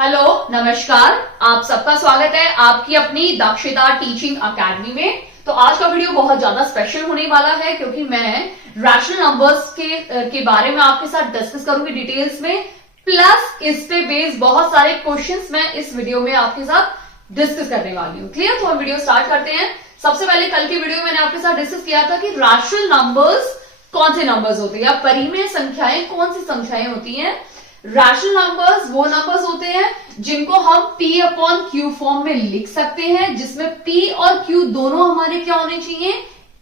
Hello, नमस्कार। आप सबका स्वागत है आपकी अपनी दक्षता टीचिंग अकेडमी में। तो आज का वीडियो बहुत ज्यादा स्पेशल होने वाला है क्योंकि मैं रैशनल नंबर्स के बारे में आपके साथ डिस्कस करूंगी डिटेल्स में, प्लस इस पे बेस्ड बहुत सारे क्वेश्चंस मैं इस वीडियो में आपके साथ डिस्कस करने वाली हूँ। क्लियर? तो हम वीडियो स्टार्ट करते हैं। सबसे पहले कल की वीडियो में मैंने आपके साथ डिस्कस किया था कि रैशनल नंबर्स कौन से नंबर्स होते हैं या परिमेय संख्याएं कौन सी संख्याएं होती हैं। रैशनल नंबर्स वो नंबर्स होते हैं जिनको हम P अपॉन Q फॉर्म में लिख सकते हैं, जिसमें P और Q दोनों हमारे क्या होने चाहिए?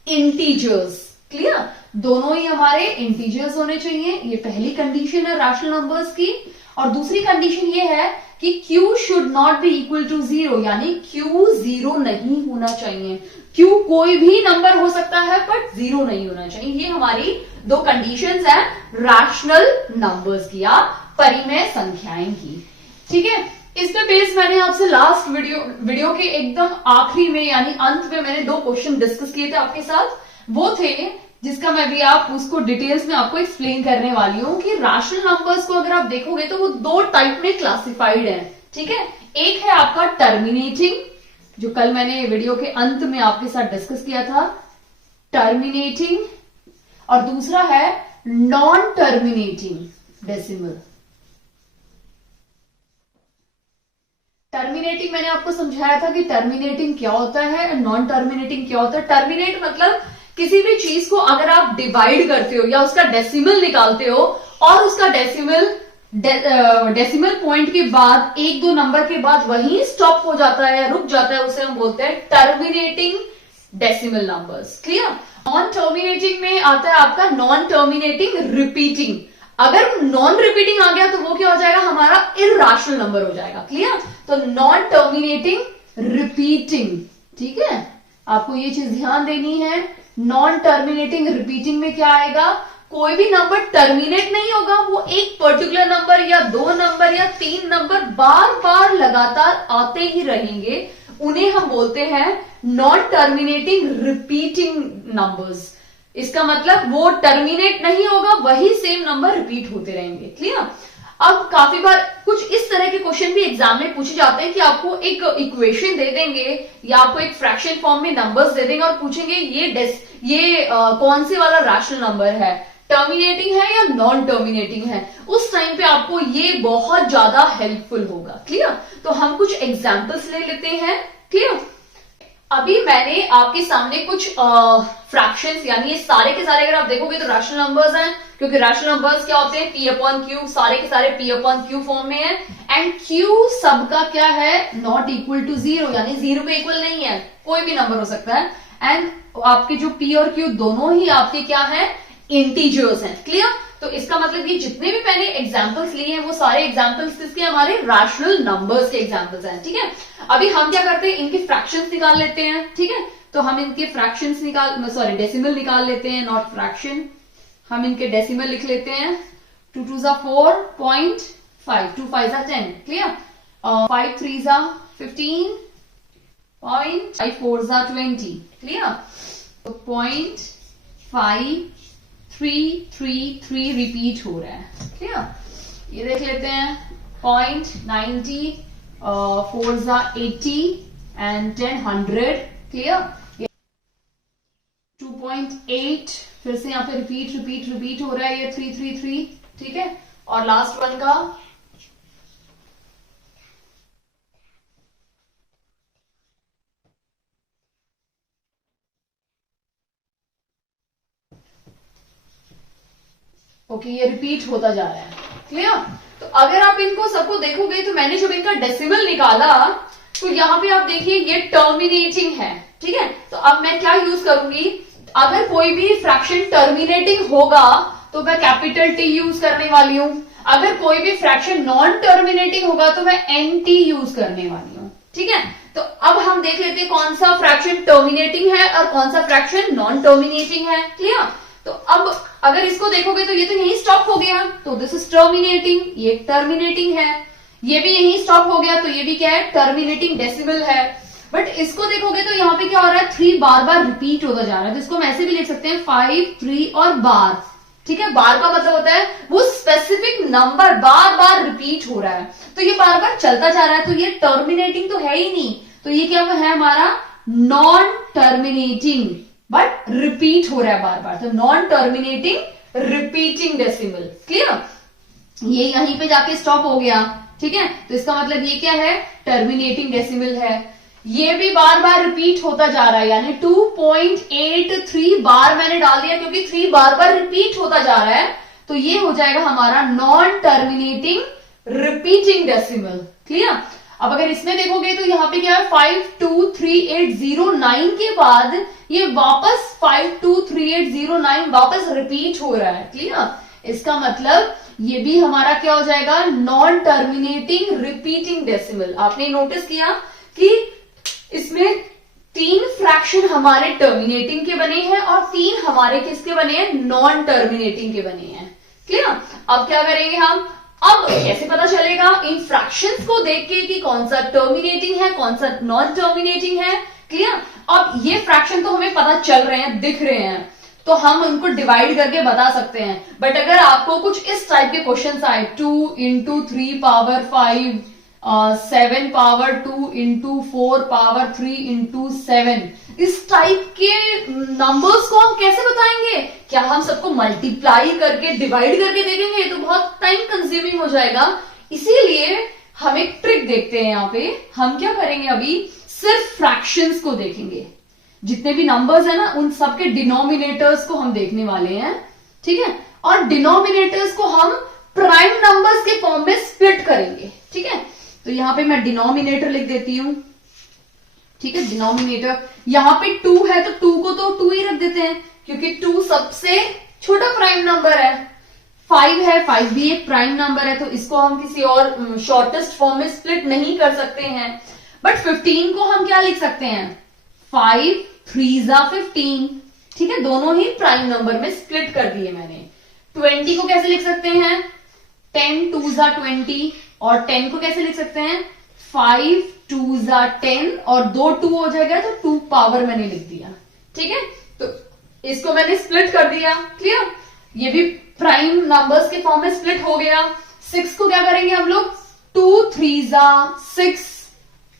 इंटीजर्स। क्लियर? दोनों ही हमारे इंटीजर्स होने चाहिए। ये पहली कंडीशन है रैशनल नंबर्स की। और दूसरी कंडीशन ये है कि Q should not be equal to 0, यानी Q 0 नहीं होना चाहिए। Q कोई भी नंबर हो सकता है बट 0 नहीं होना चाहिए। ये हमारी दो कंडीशंस हैं रैशनल नंबर्स की या परिमेय संख्याएं की। ठीक है? इस पे बेस मैंने आपसे लास्ट वीडियो के एकदम आखिरी में यानी अंत में मैंने दो क्वेश्चन डिस्कस किए थे आपके साथ। वो थे जिसका मैं भी आप उसको डिटेल्स में आपको एक्सप्लेन करने वाली हूं कि रैशनल नंबर्स को अगर आप देखोगे तो वो दो टाइप में क्लासिफाइड है। ठीक है? एक है आपका टर्मिनेटिंग, जो कल मैंने वीडियो के अंत में आपके साथ डिस्कस किया था, टर्मिनेटिंग, और दूसरा है नॉन टर्मिनेटिंग डेसिमल। टर्मिनेटिंग मैंने आपको समझाया था कि टर्मिनेटिंग क्या होता है, नॉन टर्मिनेटिंग क्या होता है। टर्मिनेट मतलब किसी भी चीज को अगर आप डिवाइड करते हो या उसका डेसिमल निकालते हो और उसका डेसिमल पॉइंट के बाद एक दो नंबर के बाद वहीं स्टॉप हो जाता है, रुक जाता है, उसे हम बोलते हैं terminating decimal numbers. Clear? Non terminating में आता है आपका नॉन टर्मिनेटिंग रिपीटिंग। अगर नॉन रिपीटिंग आ गया तो वो क्या हो जाएगा? हमारा इरैशनल नंबर हो जाएगा। क्लियर? तो नॉन टर्मिनेटिंग रिपीटिंग। ठीक है? आपको ये चीज ध्यान देनी है। नॉन टर्मिनेटिंग रिपीटिंग में क्या आएगा? कोई भी नंबर टर्मिनेट नहीं होगा, वो एक पर्टिकुलर नंबर या दो नंबर या तीन नंबर बार बार लगातार आते ही रहेंगे। उन्हें हम बोलते हैं नॉन टर्मिनेटिंग रिपीटिंग नंबर्स। इसका मतलब वो टर्मिनेट नहीं होगा, वही सेम नंबर रिपीट होते रहेंगे। क्लियर? अब काफी बार कुछ इस तरह के क्वेश्चन भी एग्जाम में पूछे जाते हैं कि आपको एक इक्वेशन दे देंगे या आपको एक फ्रैक्शन फॉर्म में नंबर्स दे देंगे और पूछेंगे ये कौन से वाला रैशनल नंबर है, टर्मिनेटिंग है या नॉन टर्मिनेटिंग है। उस टाइम पे आपको ये बहुत ज्यादा हेल्पफुल होगा। क्लियर? तो हम कुछ एग्जाम्पल्स ले लेते हैं। क्लियर? अभी मैंने आपके सामने कुछ फ्रैक्शंस यानी ये सारे के सारे अगर आप देखोगे तो रैशनल नंबर्स हैं, क्योंकि रैशनल नंबर्स क्या होते हैं? P अपॉन Q, सारे के सारे P अपॉन Q फॉर्म में है। एंड Q सबका क्या है? नॉट इक्वल टू 0, यानी 0 पे इक्वल नहीं है, कोई भी नंबर हो सकता है। एंड आपके जो P और Q दोनों ही आपके क्या है? इंटीजर्स हैं। क्लियर? तो इसका मतलब ये जितने भी मैंने एग्जांपल्स लिए हैं वो सारे एग्जांपल्स किसके? हमारे रैशनल नंबर्स के एग्जांपल्स हैं। ठीक है? अभी हम क्या करते हैं? इनके फ्रैक्शंस निकाल लेते हैं। ठीक है? तो हम इनके फ्रैक्शंस डेसिमल निकाल लेते हैं, नॉट फ्रैक्शन। हम इनके डेसिमल लिख लेते हैं। 2 2 जा 4.5, 2 5 जा 10। क्लियर? 5 3 जा 15, 5 4 जा 20। क्लियर? तो 0.533 रिपीट हो रहा है। क्लियर? ये देख लेते हैं। 0.90, 4 जा 80 एंड 10 100। क्लियर? 2.8 फिर से यहाँ पे रिपीट हो रहा है, ये 333। ठीक है? और लास्ट वन का ओके, ये रिपीट होता जा रहा है। क्लियर? तो अगर आप इनको सबको देखोगे तो मैंने जब इनका डेसिमल निकाला तो यहां पे आप देखिए ये टर्मिनेटिंग है। ठीक है? तो अब मैं क्या यूज करूंगी? अगर कोई भी फ्रैक्शन टर्मिनेटिंग होगा तो मैं कैपिटल T यूज करने वाली हूं। अगर कोई भी फ्रैक्शन नॉन टर्मिनेटिंग होगा तो मैं NT यूज करने वाली हूं। ठीक है? तो अब हम देख लेते हैं कौन सा फ्रैक्शन टर्मिनेटिंग है और कौन सा फ्रैक्शन नॉन टर्मिनेटिंग है। क्लियर? तो अब अगर इसको देखोगे तो ये तो यहीं स्टॉप हो गया, तो दिस इज टर्मिनेटिंग, ये टर्मिनेटिंग है। ये भी यहीं स्टॉप हो गया तो ये भी क्या है? टर्मिनेटिंग डेसिमल है। बट इसको देखोगे तो यहाँ पे क्या हो रहा है? 3 बार बार रिपीट होता जा रहा है। तो इसको हम ऐसे भी लिख सकते हैं 5 3 और बार। ठीक है, बार का मतलब होता है वो स्पेसिफिक नंबर बार बार रिपीट हो रहा है, तो ये बार बार चलता जा रहा है, तो ये टर्मिनेटिंग तो है ही नहीं, तो ये क्या है हमारा नॉन टर्मिनेटिंग, बट रिपीट हो रहा है बार बार, तो non terminating repeating decimal. Clear, ये यहीं पे जाके स्टॉप हो गया। ठीक है, तो इसका मतलब ये क्या है, टर्मिनेटिंग डेसिमल है। ये भी बार बार रिपीट होता जा रहा है, यानी 2.83 बार मैंने डाल दिया क्योंकि 3 बार बार रिपीट होता जा रहा है, तो ये हो जाएगा हमारा non terminating repeating decimal. Clear, अब अगर इसमें देखोगे तो यहाँ पे क्या है 523809 के बाद ये वापस 523809 वापस रिपीट हो रहा है। क्लियर, इसका मतलब ये भी हमारा क्या हो जाएगा, नॉन टर्मिनेटिंग रिपीटिंग डेसिमल। आपने नोटिस किया कि इसमें 3 फ्रैक्शन हमारे टर्मिनेटिंग के बने हैं और 3 हमारे किसके बने हैं, नॉन टर्मिनेटिंग के बने हैं। क्लियर, अब क्या करेंगे हम, अब कैसे पता चलेगा इन फ्रैक्शंस को देख के कि कौन सा टर्मिनेटिंग है कौन सा नॉन टर्मिनेटिंग है। क्लियर, अब ये फ्रैक्शन तो हमें पता चल रहे हैं, दिख रहे हैं, तो हम उनको डिवाइड करके बता सकते हैं। बट अगर आपको कुछ इस टाइप के क्वेश्चन आए 2 into 3 power 5, 7 power 2 into 4 power 3 into 7, इस टाइप के नंबर्स को हम कैसे बताएंगे, क्या हम सबको मल्टीप्लाई करके डिवाइड करके देखेंगे, तो बहुत टाइम कंज्यूमिंग हो जाएगा। इसीलिए हम एक ट्रिक देखते हैं, यहाँ पे हम क्या करेंगे, अभी सिर्फ फ्रैक्शंस को देखेंगे, जितने भी नंबर्स है ना उन सबके डिनोमिनेटर्स को हम देखने वाले हैं। ठीक है, और डिनोमिनेटर्स को हम प्राइम नंबर्स के फॉर्म में स्प्लिट करेंगे। ठीक है, तो यहां पे मैं डिनोमिनेटर लिख देती हूं। ठीक है, डिनोमिनेटर यहां पे 2 है तो 2 को तो 2 ही रख देते हैं क्योंकि 2 सबसे छोटा प्राइम नंबर है। 5 है, 5 भी एक प्राइम नंबर है, तो इसको हम किसी और शॉर्टेस्ट फॉर्म में स्प्लिट नहीं कर सकते हैं। बट 15 को हम क्या लिख सकते हैं, 5 3 15। ठीक है, दोनों ही प्राइम नंबर में स्प्लिट कर दिए मैंने। 20 को कैसे लिख सकते हैं, 10 2 20, और 10 को कैसे लिख सकते हैं, 5 2 10, और 2 2 हो जाएगा तो 2 पावर मैंने लिख दिया। ठीक है, तो इसको मैंने स्प्लिट कर दिया। क्लियर, ये भी प्राइम नंबर्स के फॉर्म में स्प्लिट हो गया। 6 को क्या करेंगे हम लोग, 2 3 6।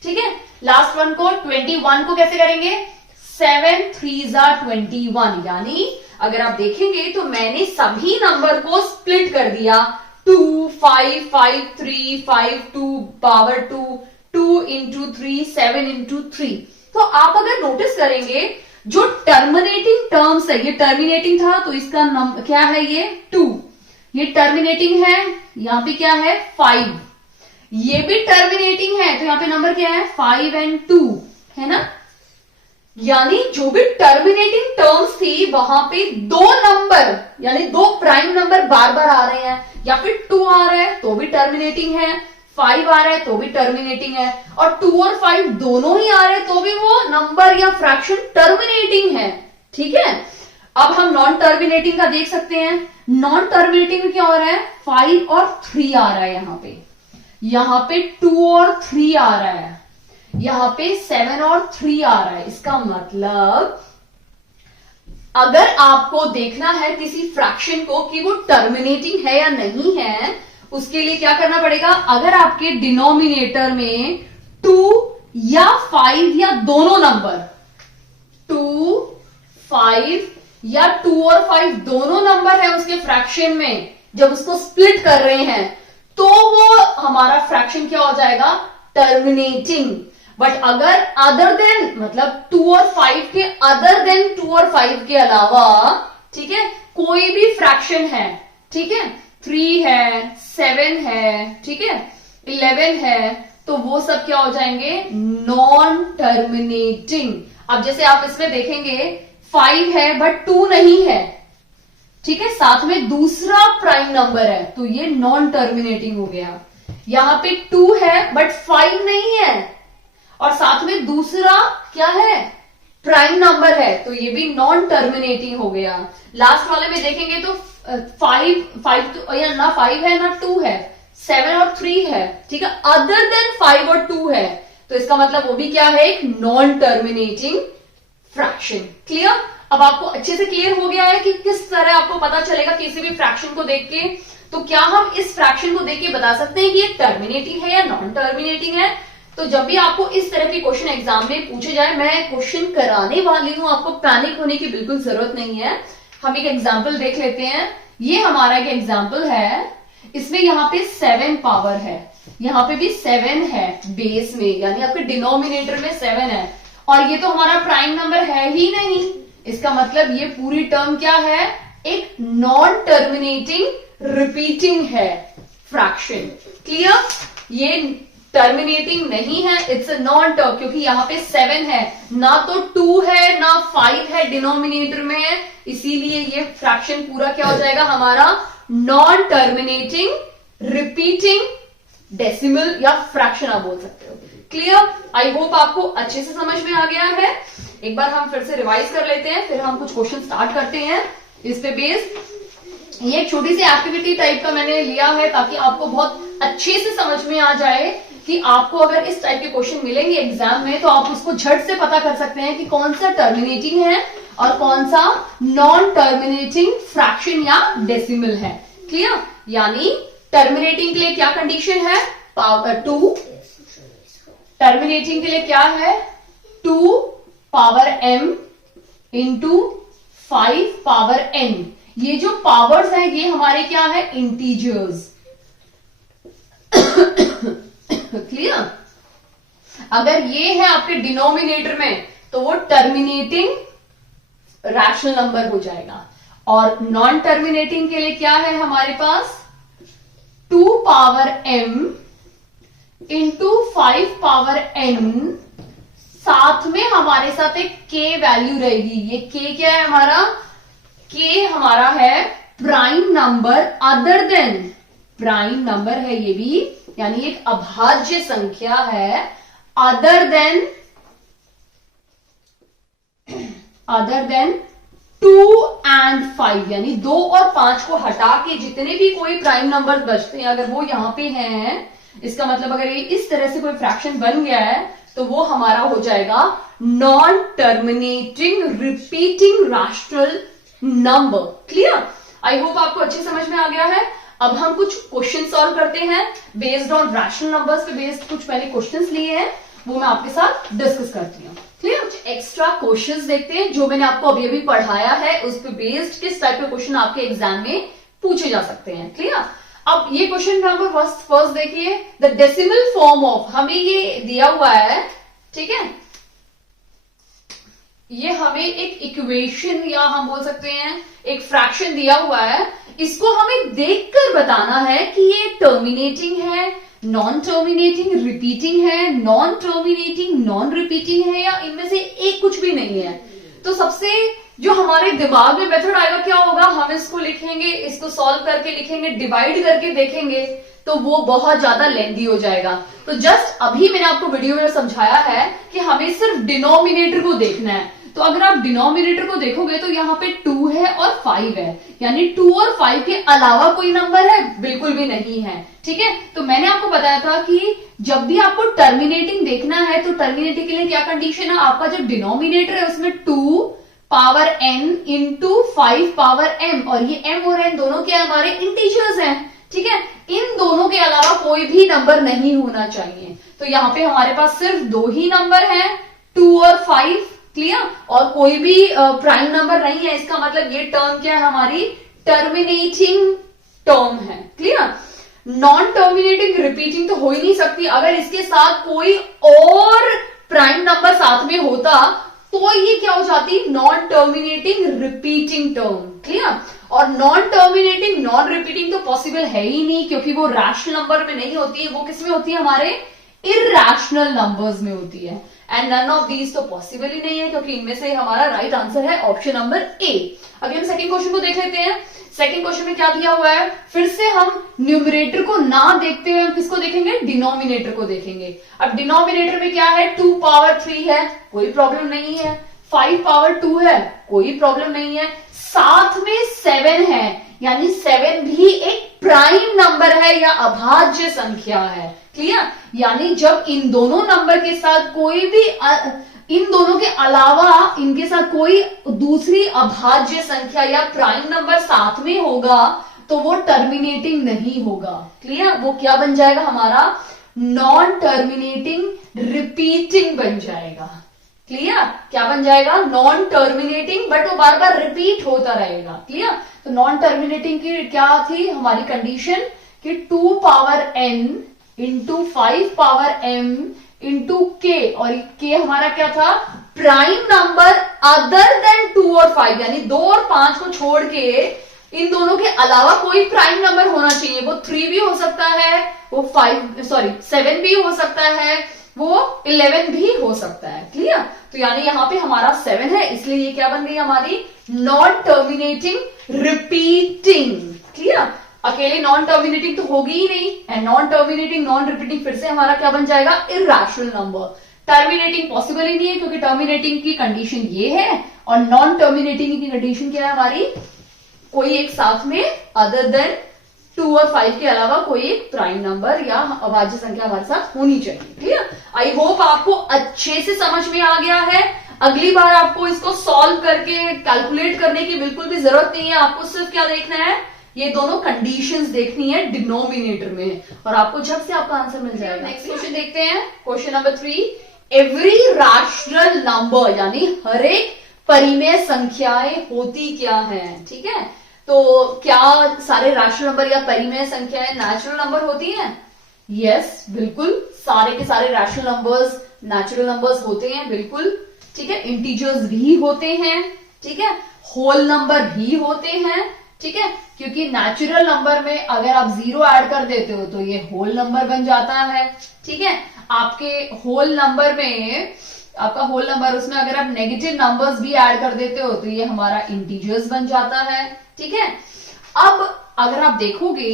ठीक है, लास्ट वन को 21 को कैसे करेंगे, 7 3 21, यानी अगर आप देखेंगे तो मैंने सभी नंबर को स्प्लिट कर दिया, 2 5 5 3 5 2 पावर 2 2 into 3 7 into 3। तो आप अगर नोटिस करेंगे जो टर्मिनेटिंग टर्म्स है, ये टर्मिनेटिंग था तो इसका नंबर क्या है, ये 2, ये टर्मिनेटिंग है, यहां पे क्या है 5, ये भी टर्मिनेटिंग है, तो यहां पे नंबर क्या है 5 and 2 है ना। यानी जो भी टर्मिनेटिंग टर्म्स थी वहां पे 2 नंबर यानी 2 प्राइम नंबर बार बार आ रहे हैं, या फिर 2 आ रहा है तो भी टर्मिनेटिंग है, 5 आ रहा है तो भी टर्मिनेटिंग है, और 2 और 5 दोनों ही आ रहे हैं तो भी वो नंबर या फ्रैक्शन टर्मिनेटिंग है। ठीक है, अब हम नॉन टर्मिनेटिंग का देख सकते हैं। नॉन टर्मिनेटिंग में क्या हो रहा है, 5 और 3 आ रहा है, यहां पे 2 और 3 आ रहा है, यहां पे 7 और 3 आ रहा है। इसका मतलब अगर आपको देखना है किसी फ्रैक्शन को कि वो टर्मिनेटिंग है या नहीं है, उसके लिए क्या करना पड़ेगा, अगर आपके डिनोमिनेटर में 2 या 5 या दोनों नंबर 2 5 या 2 और 5 दोनों नंबर है उसके फ्रैक्शन में, जब उसको स्प्लिट कर रहे हैं तो वो हमारा फ्रैक्शन क्या हो जाएगा, टर्मिनेटिंग। बट अगर अदर देन मतलब 2 और 5 के अदर देन 2 और 5 के अलावा, ठीक है, कोई भी फ्रैक्शन है, ठीक है, 3 है 7 है, ठीक है, 11 है, तो वो सब क्या हो जाएंगे, नॉन टर्मिनेटिंग। अब जैसे आप इसमें देखेंगे 5 है बट 2 नहीं है, ठीक है, साथ में दूसरा प्राइम नंबर है, तो ये नॉन टर्मिनेटिंग हो गया। यहां पे 2 है बट 5 नहीं है, और साथ में दूसरा क्या है, प्राइम नंबर है, तो ये भी नॉन टर्मिनेटिंग हो गया। लास्ट वाले में देखेंगे तो 5 तो या ना 5 है ना 2 है, 7 और 3 है, ठीक है, अदर देन 5 और 2 है, तो इसका मतलब वो भी क्या है, एक नॉन टर्मिनेटिंग फ्रैक्शन। क्लियर। अब आपको अच्छे से क्लियर हो गया है कि किस तरह आपको पता चलेगा किसी भी फ्रैक्शन को देख के। तो क्या हम इस फ्रैक्शन को देख के बता सकते हैं कि ये टर्मिनेटिंग है या नॉन टर्मिनेटिंग है? तो जब भी आपको इस तरह के क्वेश्चन एग्जाम में पूछे जाए, मैं क्वेश्चन कराने वाली हूं, आपको पैनिक होने की बिल्कुल जरूरत नहीं है। हम एक एग्जाम्पल देख लेते हैं। ये हमारा एक एग्जाम्पल है, इसमें यहाँ पे 7 पावर है, यहाँ पे भी 7 है बेस में, यानी आपके डिनोमिनेटर में 7 है, और ये तो हमारा प्राइम नंबर है ही नहीं। इसका मतलब ये पूरी टर्म क्या है? एक नॉन टर्मिनेटिंग रिपीटिंग है फ्रैक्शन। क्लियर? ये टर्मिनेटिंग नहीं है, इट्स अ नॉन टर्म, क्योंकि यहाँ पे 7 है, ना तो 2 है ना 5 है डिनोमिनेटर में, इसीलिए ये फ्रैक्शन पूरा क्या हो जाएगा हमारा? नॉन टर्मिनेटिंग रिपीटिंग डेसिमल या फ्रैक्शन आप बोल सकते हो। क्लियर? आई होप आपको अच्छे से समझ में आ गया है। एक बार हम फिर से रिवाइज कर लेते हैं, फिर हम कुछ क्वेश्चन स्टार्ट करते हैं इस पे बेस्ड। ये एक छोटी सी एक्टिविटी टाइप का मैंने लिया है ताकि आपको बहुत अच्छे से समझ में आ जाए कि आपको अगर इस टाइप के क्वेश्चन मिलेंगे एग्जाम में तो आप उसको झट से पता कर सकते हैं कि कौन सा टर्मिनेटिंग है और कौन सा नॉन टर्मिनेटिंग फ्रैक्शन या डेसिमल है। क्लियर? यानी टर्मिनेटिंग के लिए क्या कंडीशन है? पावर 2। टर्मिनेटिंग के लिए क्या है? 2 power m into 5 power n। ये जो पावर्स हैं ये हमारे क्या है? इंटीजर्स। क्लियर? अगर ये है आपके डिनोमिनेटर में तो वो टर्मिनेटिंग रैशनल नंबर हो जाएगा, और नॉन टर्मिनेटिंग के लिए क्या है हमारे पास? 2 power m into 5 power n, साथ में हमारे साथ एक k वैल्यू रहेगी। ये k क्या है हमारा? k हमारा है prime number other than, prime number है ये भी, यानी एक अभाज्य संख्या है अदर देन 2 and 5, यानी 2 और 5 को हटा के जितने भी कोई प्राइम नंबर बचते हैं अगर वो यहां पे हैं, इसका मतलब अगर ये इस तरह से कोई फ्रैक्शन बन गया है तो वो हमारा हो जाएगा non terminating repeating rational number. Clear? I hope आपको अच्छी समझ में आ गया है। अब हम कुछ क्वेश्चन सॉल्व करते हैं बेस्ड ऑन रैशनल नंबर्स पे बेस्ड। कुछ पहले क्वेश्चंस लिए हैं वो मैं आपके साथ डिस्कस करती हूँ। क्लियर? कुछ एक्स्ट्रा क्वेश्चंस देखते हैं जो मैंने आपको अभी अभी पढ़ाया है, उस पे बेस्ड किस टाइप के क्वेश्चन आपके एग्जाम में पूछे जा सकते हैं। क्लियर? अब ये क्वेश्चन नंबर फर्स्ट देखिए, द डेसिमल फॉर्म ऑफ, हमें ये दिया हुआ है, ठीक है, ये हमें एक इक्वेशन या हम बोल सकते हैं एक फ्रैक्शन दिया हुआ है, इसको हमें देखकर बताना है कि ये टर्मिनेटिंग है, नॉन टर्मिनेटिंग रिपीटिंग है, नॉन टर्मिनेटिंग नॉन रिपीटिंग है, या इनमें से एक कुछ भी नहीं है। तो सबसे जो हमारे दिमाग में मेथड आएगा क्या होगा? हम इसको लिखेंगे, इसको सॉल्व करके लिखेंगे, डिवाइड करके देखेंगे, तो वो बहुत ज्यादा लेंथी हो जाएगा। तो जस्ट अभी मैंने आपको वीडियो में समझाया है कि हमें सिर्फ डिनोमिनेटर को देखना है। तो अगर आप डिनोमिनेटर को देखोगे तो यहाँ पे 2 है और 5 है, यानी 2 और 5 के अलावा कोई नंबर है? बिल्कुल भी नहीं है। ठीक है? तो मैंने आपको बताया था कि जब भी आपको टर्मिनेटिंग देखना है तो टर्मिनेटिंग के लिए क्या कंडीशन है? आपका जो डिनोमिनेटर है उसमें 2 power n into 5 power m, और ये m और n दोनों क्या हमारे इंटीजर्स हैं। ठीक है? इन दोनों के अलावा कोई भी नंबर नहीं होना चाहिए। तो यहाँ पे हमारे पास सिर्फ 2 ही नंबर हैं, 2 और 5। क्लियर? और कोई भी प्राइम नंबर नहीं है, इसका मतलब ये टर्म क्या है? हमारी टर्मिनेटिंग टर्म है। क्लियर? नॉन टर्मिनेटिंग रिपीटिंग तो हो ही नहीं सकती। अगर इसके साथ कोई और प्राइम नंबर साथ में होता तो ये क्या हो जाती? Non terminating repeating term. Clear? और नॉन टर्मिनेटिंग नॉन रिपीटिंग तो पॉसिबल है ही नहीं, क्योंकि वो रैशनल नंबर में नहीं होती है, वो किस में होती है? हमारे इरैशनल नंबर्स में होती है। एंड नन ऑफ दीज तो पॉसिबल ही नहीं है, क्योंकि इनमें से हमारा राइट आंसर है ऑप्शन नंबर ए। अभी हम सेकंड क्वेश्चन को देख लेते हैं। सेकंड क्वेश्चन में क्या दिया हुआ है? फिर से हम न्यूमरेटर को ना देखते हुए हम किसको देखेंगे? डिनोमिनेटर को देखेंगे। अब डिनोमिनेटर में क्या है? 2 पावर 3 है, कोई प्रॉब्लम नहीं है। 5 पावर 2 है, कोई प्रॉब्लम नहीं है। साथ में 7 है, यानी 7 भी एक प्राइम नंबर है या अभाज्य संख्या है। क्लियर? यानी जब इन दोनों नंबर के साथ कोई भी इन दोनों के अलावा इनके साथ कोई दूसरी अभाज्य संख्या या प्राइम नंबर साथ में होगा तो वो टर्मिनेटिंग नहीं होगा। क्लियर? वो क्या बन जाएगा हमारा? नॉन टर्मिनेटिंग रिपीटिंग बन जाएगा। क्लियर? क्या बन जाएगा? नॉन टर्मिनेटिंग, बट वो बार बार रिपीट होता रहेगा। क्लियर? तो नॉन टर्मिनेटिंग की क्या थी हमारी कंडीशन कि 2 power n into 5 power m into k, और k हमारा क्या था? प्राइम नंबर अदर देन 2 और 5, यानी 2 और 5 को छोड़ के इन दोनों के अलावा कोई प्राइम नंबर होना चाहिए। वो 3 भी हो सकता है, वो 7 भी हो सकता है, वो 11 भी हो सकता है। क्लियर? तो यानी यहां पे हमारा 7 है, इसलिए ये क्या बन गई हमारी? Non terminating repeating. क्लियर? अकेले नॉन टर्मिनेटिंग तो होगी ही नहीं, and non terminating non repeating फिर से हमारा क्या बन जाएगा? Irrational number. टर्मिनेटिंग पॉसिबल ही नहीं है, क्योंकि टर्मिनेटिंग की कंडीशन ये है, और नॉन टर्मिनेटिंग की कंडीशन क्या है हमारी? कोई एक साथ में अदर देन 2 और 5 के अलावा कोई एक प्राइम नंबर या अभाज्य संख्या हमारे साथ होनी चाहिए। क्लियर? आई होप आपको अच्छे से समझ में आ गया है। अगली बार आपको इसको सॉल्व करके कैलकुलेट करने की बिल्कुल भी जरूरत नहीं है। आपको सिर्फ क्या देखना है? ये दोनों कंडीशंस देखनी है डिनोमिनेटर में, और आपको झट से आपका आंसर मिल जाएगा। नेक्स्ट क्वेश्चन देखते हैं, question number 3। Every rational number, यानी हर एक परिमेय संख्याएं होती क्या हैं? ठीक है, तो क्या सारे रैशनल नंबर या परिमेय संख्याएं नेचुरल नंबर होती हैं? यस, बिल्कुल, सारे के सारे रैशनल नंबर्स नेचुरल नंबर्स होते हैं, बिल्कुल। ठीक है, इंटीजर्स भी होते हैं, ठीक है, होल नंबर भी होते हैं, ठीक है, क्योंकि नेचुरल नंबर में अगर आप 0 ऐड कर देते हो तो ये होल नंबर बन जाता है। ठीक है, आपके होल नंबर में, आपका होल नंबर, उसमें अगर आप नेगेटिव नंबर्स भी ऐड कर देते हो तो ये हमारा इंटीजर्स बन जाता है। ठीक है, अब अगर आप देखोगे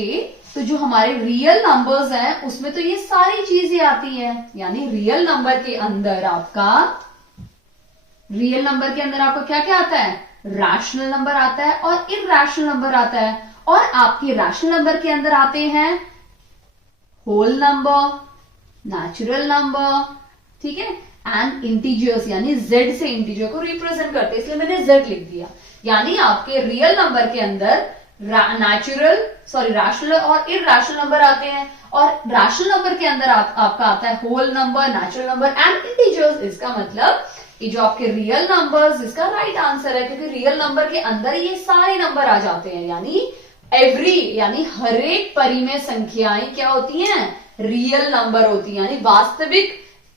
तो जो हमारे रियल नंबर्स हैं उसमें तो ये सारी चीजें आती हैं, यानी रियल नंबर के अंदर आपका क्या क्या आता है? रैशनल नंबर आता है और इरैशनल नंबर आता है, और आपके रैशनल नंबर के अंदर आते हैं होल नंबर, नेचुरल नंबर, ठीक है, एंड इंटीजर्स, यानी जेड से इंटीजर को रिप्रेजेंट करते हैं, इसलिए मैंने जेड लिख दिया। यानी आपके रियल नंबर के अंदर रैशनल और इरैशनल नंबर आते हैं, और रैशनल नंबर के अंदर आपका आता है whole number, natural number and integers. इसका मतलब ये जो आपके रियल नंबर्स, इसका राइट आंसर है, क्योंकि रियल नंबर के अंदर ये सारे नंबर आ जाते हैं, यानी हर एक परिमेय संख्याएं क्या होती हैं? रियल नंबर होती हैं, यानी वास्तविक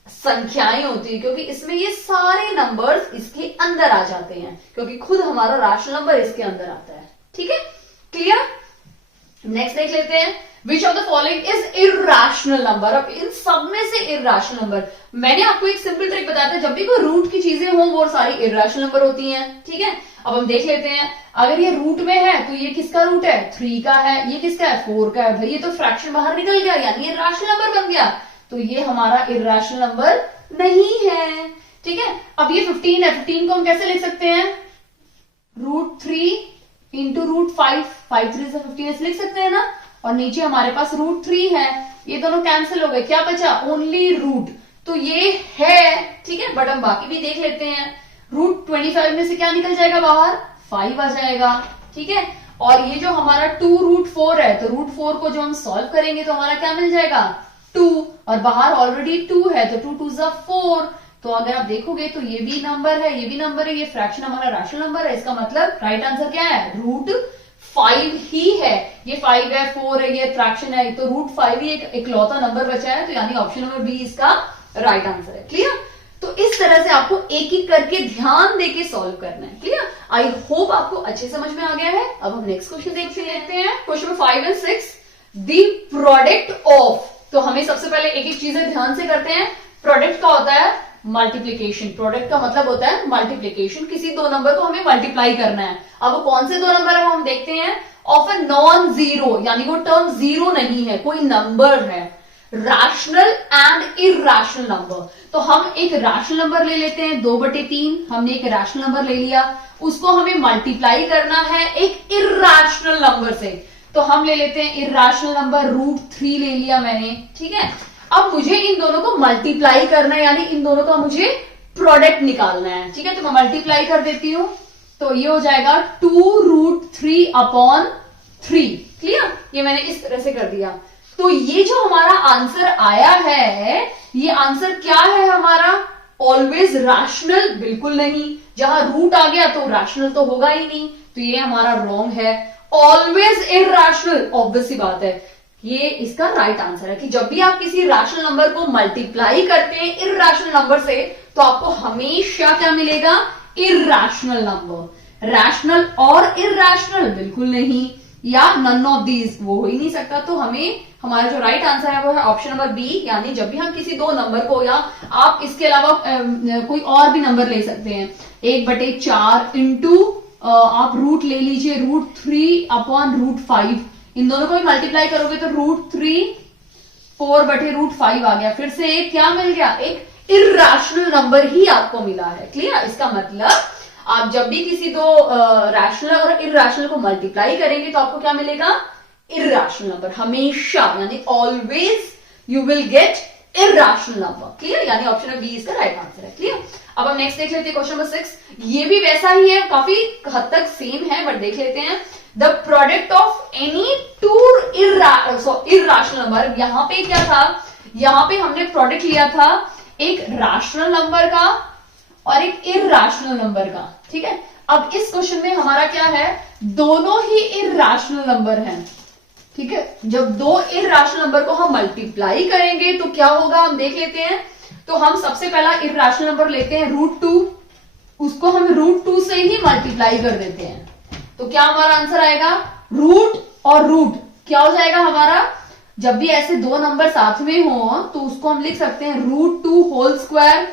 संख्याएं होती है, क्योंकि इसमें ये सारे नंबर्स इसके अंदर आ जाते हैं, क्योंकि खुद हमारा रैशनल नंबर इसके अंदर आता है। ठीक है, क्लियर? नेक्स्ट देख लेते हैं, which of the following is irrational number. अब इन सब में से इरैशनल नंबर, मैंने आपको एक सिंपल ट्रिक बताया था, जब भी कोई रूट की चीजें हों वो सारी इरैशनल नंबर होती हैं। ठीक है, अब हम देख लेते हैं, अगर ये रूट में है तो ये किसका रूट है? 3 का है। ये किसका है? 4 का है। भाई ये तो फ्रैक्शन बाहर निकल गया, यानी ये रैशनल नंबर बन गया, तो ये हमारा इरैशनल नंबर नहीं है। ठीक है, अब ये 15 है, 15 को हम कैसे लिख सकते हैं? √3 इंटू √5, 5 3 से 15 ऐसे लिख सकते हैं ना, और नीचे हमारे पास √3 है, ये दोनों कैंसिल हो गए, क्या बचा? ओनली रूट, तो ये है। ठीक है, बट हम बाकी भी देख लेते हैं। √25 में से क्या निकल जाएगा बाहर? 5 आ जाएगा। ठीक है, और ये जो हमारा 2√4 है, तो √4 को जो हम सॉल्व करेंगे तो हमारा क्या मिल जाएगा? 2, और बाहर ऑलरेडी 2 है, तो 2 2 जा 4, तो अगर आप देखोगे तो ये भी नंबर है, ये भी नंबर है, ये फ्रैक्शन हमारा रैशनल नंबर है। इसका मतलब राइट आंसर क्या है? √5 ही है। ये 5 है, 4 है, ये फ्रैक्शन है, तो √5 ही एक इकलौता नंबर बचा है, तो यानी ऑप्शन नंबर बी इसका राइट आंसर है। क्लियर? तो इस तरह से आपको एक एक करके ध्यान देके सॉल्व करना है। क्लियर? आई होप आपको अच्छे समझ में आ गया है। अब हम नेक्स्ट क्वेश्चन देख लेते हैं, क्वेश्चन 5 और 6, द प्रोडक्ट ऑफ। तो हमें सबसे पहले एक एक चीजें ध्यान से करते हैं। प्रोडक्ट का होता है मल्टीप्लीकेशन, प्रोडक्ट का मतलब होता है मल्टीप्लीकेशन, किसी दो नंबर को हमें मल्टीप्लाई करना है। अब कौन से दो नंबर है वो हम देखते हैं। ऑफ ए नॉन जीरो, यानी वो टर्म जीरो नहीं है, कोई नंबर है, रैशनल एंड इरैशनल नंबर। तो हम एक रैशनल नंबर ले लेते हैं 2/3, हमने एक रैशनल नंबर ले लिया, उसको हमें मल्टीप्लाई करना है एक इरैशनल नंबर से, तो हम ले लेते हैं इरैशनल नंबर √3 ले लिया मैंने। ठीक है, अब मुझे इन दोनों को मल्टीप्लाई करना है, यानी इन दोनों का मुझे प्रोडक्ट निकालना है, ठीक है। तो मैं मल्टीप्लाई कर देती हूं, तो ये हो जाएगा 2√3/3। क्लियर, ये मैंने इस तरह से कर दिया। तो ये जो हमारा आंसर आया है, ये आंसर क्या है हमारा? Always rational? बिल्कुल नहीं। जहां रूट आ गया तो रैशनल तो होगा ही नहीं, तो ये हमारा रॉन्ग है। ऑलवेज इरैशनल, ऑब्वियस सी बात है, ये इसका राइट आंसर है कि जब भी आप किसी रैशनल नंबर को मल्टीप्लाई करते हैं इरैशनल नंबर से, तो आपको हमेशा क्या मिलेगा? Irrational number. रैशनल और इरैशनल बिल्कुल नहीं, या नन ऑफ दीज, वो हो ही नहीं सकता। तो हमें हमारा जो राइट आंसर है वो है ऑप्शन नंबर बी, यानी जब भी हम किसी दो नंबर को, या आप इसके अलावा कोई और भी नंबर ले सकते हैं, 1/4 इंटू आप रूट ले लीजिए √3/√5, इन दोनों को भी मल्टीप्लाई करोगे तो √3 4/√5 आ गया। फिर से एक क्या मिल गया? एक इरैशनल नंबर ही आपको मिला है। क्लियर, इसका मतलब आप जब भी किसी दो रैशनल और इरैशनल को मल्टीप्लाई करेंगे तो आपको क्या मिलेगा? इरैशनल नंबर, हमेशा, यानी always you will get irrational number. Clear, यानी ऑप्शन बी इसका राइट आंसर है। क्लियर, अब हम नेक्स्ट देख लेते हैं क्वेश्चन नंबर 6। ये भी वैसा ही है, काफी हद तक सेम है, बट देख लेते हैं। The product of any two irrational number, यहां पे क्या था? यहां पे हमने प्रोडक्ट लिया था एक रैशनल नंबर का और एक इरैशनल नंबर का, ठीक है। अब इस क्वेश्चन में हमारा क्या है? दोनों ही इरैशनल नंबर हैं, ठीक है। जब दो इरैशनल नंबर को हम मल्टीप्लाई करेंगे तो क्या होगा, हम देख लेते हैं। तो हम सबसे पहला इरैशनल नंबर लेते हैं √2, उसको हम √2 से ही मल्टीप्लाई कर देते हैं, तो क्या हमारा आंसर आएगा? रूट और रूट क्या हो जाएगा हमारा? जब भी ऐसे दो नंबर साथ में हो तो उसको हम लिख सकते हैं √2²,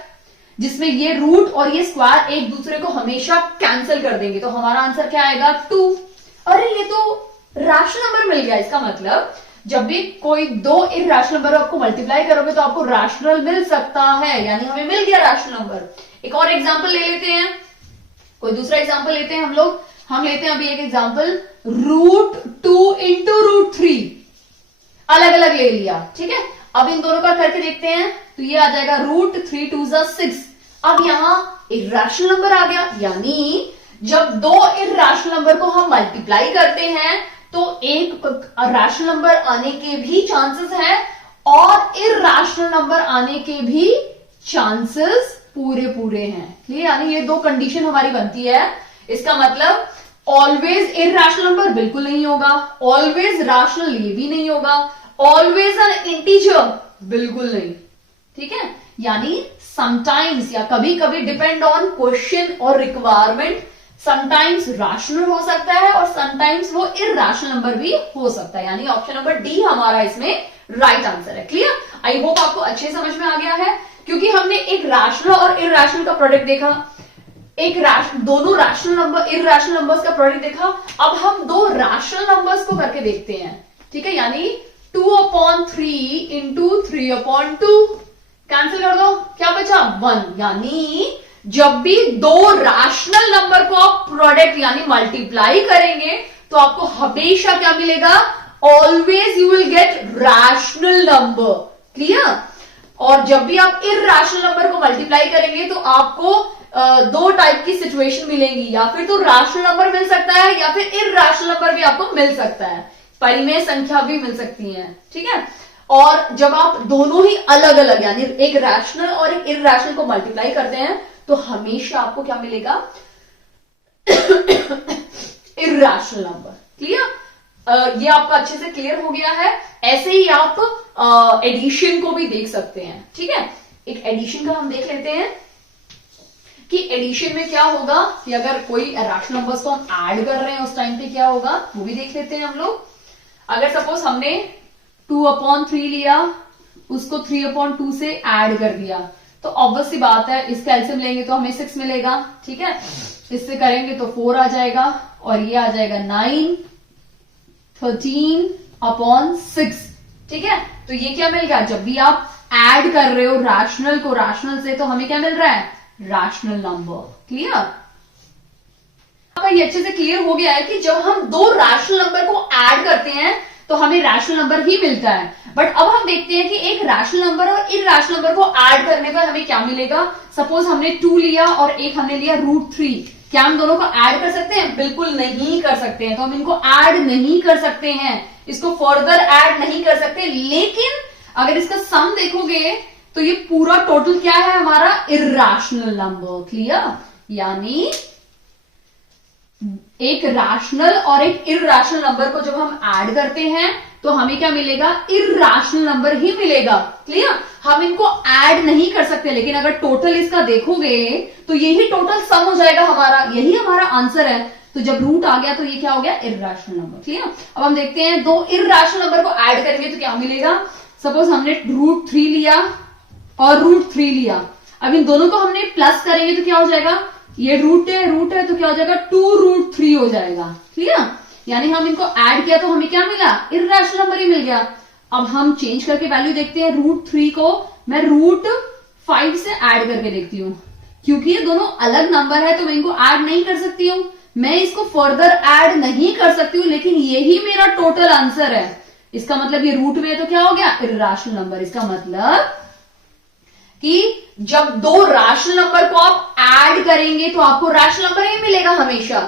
जिसमें ये रूट और ये स्क्वायर एक दूसरे को हमेशा कैंसिल कर देंगे, तो हमारा आंसर क्या आएगा? 2। अरे ये तो रैशनल नंबर मिल गया। इसका मतलब जब भी कोई दो इरैशनल नंबर आपको मल्टीप्लाई करोगे तो आपको रैशनल मिल सकता है, यानी हमें मिल गया रैशनल नंबर। एक और एग्जांपल ले लेते हैं, कोई दूसरा एग्जांपल लेते हैं हम लेते हैं अभी एक एग्जांपल, √2 इंटू √3, अलग अलग ले लिया, ठीक है। अब इन दोनों का करके देखते हैं, तो ये आ जाएगा √3×2=6। अब यहां इरैशनल नंबर आ गया, यानी जब दो इरैशनल नंबर को हम मल्टीप्लाई करते हैं तो एक रैशनल नंबर आने के भी चांसेस है और इरैशनल नंबर आने के भी चांसेस पूरे हैं। क्लियर, यानी ये दो कंडीशन हमारी बनती है। इसका मतलब ऑलवेज इरैशनल नंबर बिल्कुल नहीं होगा, ऑलवेज रैशनल ये भी नहीं होगा, ऑलवेज एन इंटीजर बिल्कुल नहीं, ठीक है। यानी समटाइम्स या कभी कभी डिपेंड ऑन क्वेश्चन और रिक्वायरमेंट, समटाइम्स रैशनल हो सकता है और समटाइम्स वो इरैशनल नंबर भी हो सकता है, यानी ऑप्शन नंबर डी हमारा इसमें राइट आंसर है। क्लियर, आई होप आपको अच्छे समझ में आ गया है, क्योंकि हमने एक रैशनल और इरैशनल का प्रोडक्ट देखा, एक दोनों रैशनल नंबर इरैशनल नंबर्स का प्रोडक्ट देखा। अब हम दो रैशनल नंबर्स को करके देखते हैं, ठीक है। यानी 2/3 इंटू 3/2 कैंसिल कर दो, क्या बचा? 1। यानी जब भी दो रैशनल नंबर को आप प्रोडक्ट यानी मल्टीप्लाई करेंगे तो आपको हमेशा क्या मिलेगा? Always you will get rational number. Clear, और जब भी आप इरैशनल नंबर को मल्टीप्लाई करेंगे तो आपको दो टाइप की सिचुएशन मिलेंगी, या फिर तो रैशनल नंबर मिल सकता है या फिर इरैशनल नंबर भी आपको मिल सकता है, परिमेय संख्या भी मिल सकती है, ठीक है। और जब आप दोनों ही अलग अलग यानी एक रैशनल और एक इरैशनल को मल्टीप्लाई करते हैं तो हमेशा आपको क्या मिलेगा? Irrational number. क्लियर, ये आपका अच्छे से क्लियर हो गया है। ऐसे ही आप एडिशन को भी देख सकते हैं, ठीक है। एक एडिशन का हम देख लेते हैं कि एडिशन में क्या होगा, कि अगर कोई रैशनल नंबर्स को हम ऐड कर रहे हैं उस टाइम पे क्या होगा वो भी देख लेते हैं हम लोग। अगर सपोज हमने 2/3 लिया, उसको 3/2 से ऐड कर दिया, तो ऑब्वियस सी बात है इसका एलसीएम लेंगे तो हमें 6 मिलेगा, ठीक है। इससे करेंगे तो 4 आ जाएगा और ये आ जाएगा 9 13/6, ठीक है। तो ये क्या मिल गया? जब भी आप ऐड कर रहे हो रैशनल को रैशनल से तो हमें क्या मिल रहा है? Rational number. क्लियर, ये अच्छे से क्लियर हो गया है कि जब हम दो रैशनल नंबर को ऐड करते हैं तो हमें रैशनल नंबर ही मिलता है। बट अब हम देखते हैं कि एक रैशनल नंबर और इरैशनल नंबर को ऐड करने पर हमें क्या मिलेगा। सपोज हमने 2 लिया और एक हमने लिया √3, क्या हम दोनों को ऐड कर सकते हैं? बिल्कुल नहीं कर सकते हैं। तो हम इनको ऐड नहीं कर सकते हैं, इसको फर्दर ऐड नहीं कर सकते। लेकिन अगर इसका सम देखोगे तो ये पूरा टोटल क्या है हमारा? Irrational number. क्लियर? यानी एक रैशनल और एक इरैशनल नंबर को जब हम ऐड करते हैं तो हमें क्या मिलेगा? इरैशनल नंबर ही मिलेगा। क्लियर? हम इनको ऐड नहीं कर सकते, लेकिन अगर टोटल इसका देखोगे तो यही टोटल सम हो जाएगा हमारा, यही हमारा आंसर है। तो जब रूट आ गया तो ये क्या हो गया? Irrational number. क्लियर? अब हम देखते हैं दो इरैशनल नंबर को ऐड करेंगे तो क्या मिलेगा। सपोज हमने √3 लिया और √3 लिया, अब इन दोनों को हमने प्लस करेंगे तो क्या हो जाएगा? ये रूट है तो क्या हो जाएगा? 2√3 हो जाएगा। क्लियर? यानी हम इनको ऐड किया तो हमें क्या मिला? इरैशनल नंबर ही मिल गया। अब हम चेंज करके वैल्यू देखते हैं। √3 को मैं √5 से ऐड करके देखती हूँ, क्योंकि ये दोनों अलग नंबर है तो मैं इनको ऐड नहीं कर सकती हूँ, मैं इसको फर्दर ऐड नहीं कर सकती हूँ, लेकिन यही मेरा टोटल आंसर है। इसका मतलब ये रूट में है तो क्या हो गया? Irrational number. इसका मतलब कि जब दो रैशनल नंबर को आप ऐड करेंगे तो आपको रैशनल नंबर ही मिलेगा हमेशा।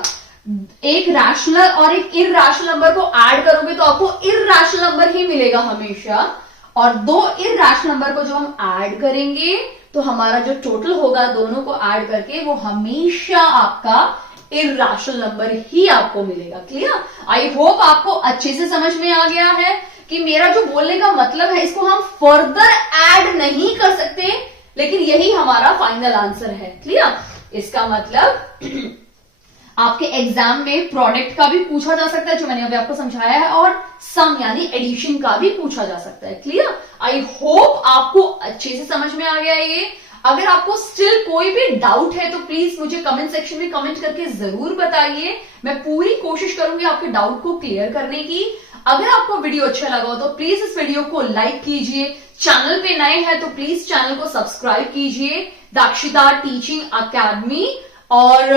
एक रैशनल और एक इरैशनल नंबर को ऐड करोगे तो आपको इरैशनल नंबर ही मिलेगा हमेशा, और दो इरैशनल नंबर को जो हम ऐड करेंगे तो हमारा जो टोटल होगा दोनों को ऐड करके वो हमेशा आपका इरैशनल नंबर ही आपको मिलेगा। क्लियर? आई होप आपको अच्छे से समझ में आ गया है कि मेरा जो बोलने का मतलब है इसको हम फर्दर ऐड नहीं कर सकते, लेकिन यही हमारा फाइनल आंसर है। क्लियर? इसका मतलब आपके एग्जाम में प्रोडक्ट का भी पूछा जा सकता है जो मैंने अभी आपको समझाया है, और सम यानी एडिशन का भी पूछा जा सकता है। क्लियर? आई होप आपको अच्छे से समझ में आ गया ये। अगर आपको स्टिल कोई भी डाउट है तो प्लीज मुझे कमेंट सेक्शन में कमेंट करके जरूर बताइए, मैं पूरी कोशिश करूंगी आपके डाउट को क्लियर करने की। अगर आपको वीडियो अच्छा लगा हो तो प्लीज इस वीडियो को लाइक कीजिए, चैनल पे नए हैं तो प्लीज चैनल को सब्सक्राइब कीजिए, दाक्षिता टीचिंग अकेडमी। और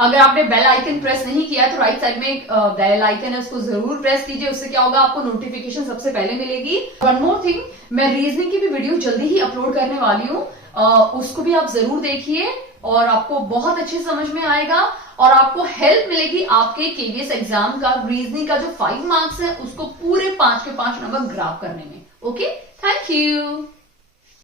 अगर आपने बेल आइकन प्रेस नहीं किया तो राइट साइड में बेल आइकन है, उसको जरूर प्रेस कीजिए, उससे क्या होगा आपको नोटिफिकेशन सबसे पहले मिलेगी। वन मोर थिंग, मैं रीजनिंग की भी वीडियो जल्दी ही अपलोड करने वाली हूँ, उसको भी आप जरूर देखिए और आपको बहुत अच्छे समझ में आएगा और आपको हेल्प मिलेगी आपके केवीएस एग्जाम का रीजनिंग का जो 5 मार्क्स है उसको पूरे 5 के 5 नंबर ग्राफ करने में। Okay, thank you.